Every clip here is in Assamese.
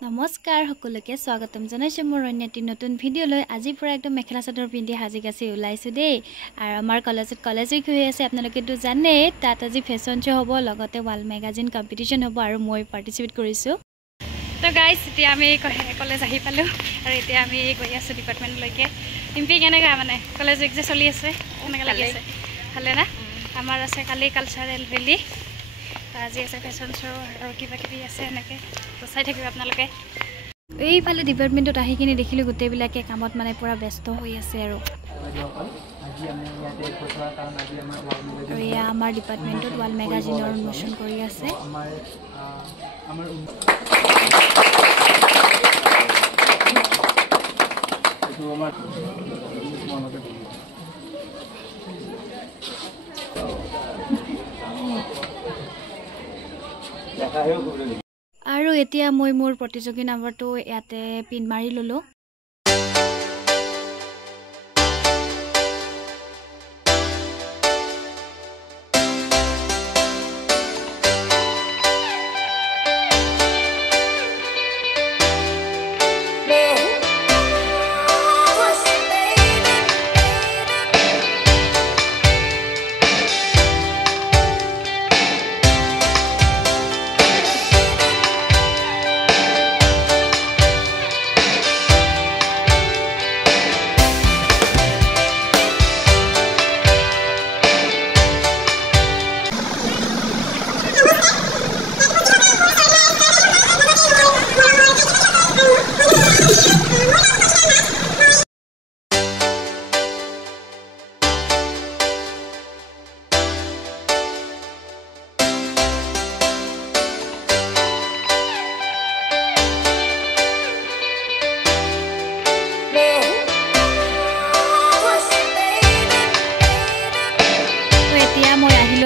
নমস্কাৰ সকলোকে স্বাগতম জনাইছো মোৰ অন্যটি নতুন ভিডিঅ'লৈ আজি পুৰা একদম মেখেলা চাদৰ পিন্ধি হাজি কাছি ওলাইছো দেই আৰু আমাৰ কলেজ উইক হৈ আছে আপোনালোকেতো জানে তাত আজি ফেশ্বন শ্ব' হ'ব লগতে ৱাল মেগাজিন কম্পিটিশন হ'ব আৰু মই পাৰ্টিসিপেট কৰিছো তো গাইস এতিয়া আমি কলেজ আহি পালো আৰু এতিয়া আমি গৈ আছো ডিপাৰ্টমেন্টলৈকে টিম্পি কেনেকা মানে কলেজ উইক যে চলি আছে কেনেকা লাগি আছে ভালে না আমাৰ আছে কালি কালচাৰেল ৰেলী আজি আছে ফেশ্বন শ্ব' আৰু কিবা কিবি আছে এনেকৈ তো চাই থাকিব আপোনালোকে এইফালে ডিপাৰ্টমেণ্টত আহি কিনে দেখিলোঁ গোটেইবিলাকে কামত মানে পূৰা ব্যস্ত হৈ আছে আৰু এয়া আমাৰ ডিপাৰ্টমেণ্টত ৱাল মেগাজিনৰ উন্মোচন কৰি আছে আৰু এতিয়া মই মোৰ প্ৰতিযোগী নম্বৰটো ইয়াতে পিন মাৰি ললো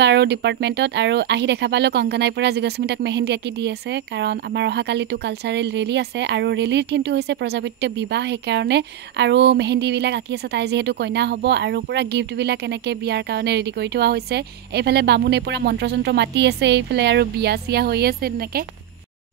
আৰু ডিপাৰ্টমেণ্টত আৰু আহি দেখা পালোঁ কংকনাই পৰা জিগস্মিতাক মেহেন্দি আঁকি দি আছে কাৰণ আমাৰ অহাকালিতো কালচাৰেল ৰেলী আছে আৰু ৰেলীৰ থিমটো হৈছে প্ৰজাপত্য বিবাহ সেইকাৰণে আৰু মেহেন্দিবিলাক আঁকি আছে তাই যিহেতু কইনা হ'ব আৰু পুৰা গিফ্টবিলাক এনেকৈ বিয়াৰ কাৰণে ৰেডি কৰি থোৱা হৈছে এইফালে বামুণে পুৰা মন্ত্ৰচন্ত্ৰ মাতি আছে এইফালে আৰু বিয়া চিয়া হৈ আছে এনেকৈ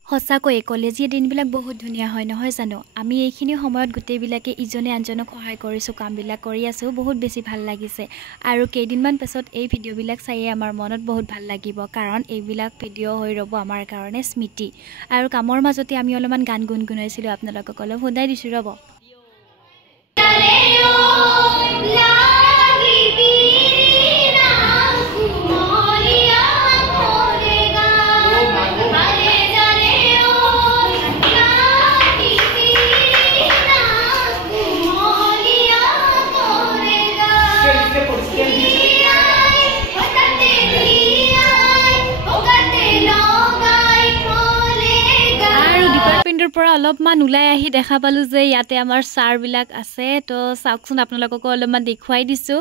সঁচাকৈ কলেজীয়া দিনবিলাক বহুত ধুনীয়া হয় নহয় জানো আমি এইখিনি সময়ত গোটেইবিলাকে ইজনে আনজনক সহায় কৰিছোঁ কামবিলাক কৰি আছোঁ বহুত বেছি ভাল লাগিছে আৰু কেইদিনমান পাছত এই ভিডিঅ'বিলাক চাইয়ে আমাৰ মনত বহুত ভাল লাগিব কাৰণ এইবিলাক ভিডিঅ' হৈ ৰ'ব আমাৰ কাৰণে স্মৃতি আৰু কামৰ মাজতে আমি অলপমান গান গুণগুণাইছিলোঁ আপোনালোকক অলপ শুনাই দিছোঁ ৰ'ব পৰা অলপমান ওলাই আহি দেখা পালোঁ যে ইয়াতে আমাৰ ছাৰবিলাক আছে তো চাওকচোন আপোনালোককো অলপমান দেখুৱাই দিছোঁ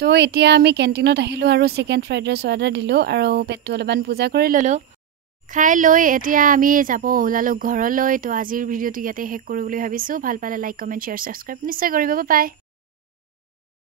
তো এতিয়া আমি কেণ্টিনত আহিলোঁ আৰু চিকেন ফ্ৰাইড ৰাইচ অৰ্ডাৰ দিলোঁ আৰু পেটটো অলপমান পূজা কৰি ল'লোঁ খাই লৈ এতিয়া আমি যাব ওলালোঁ ঘৰলৈ তো আজিৰ ভিডিঅ'টো ইয়াতে শেষ কৰোঁ বুলি ভাবিছোঁ ভাল পালে লাইক কমেণ্ট শ্বেয়াৰ ছাবস্ক্ৰাইব নিশ্চয় কৰিব পায়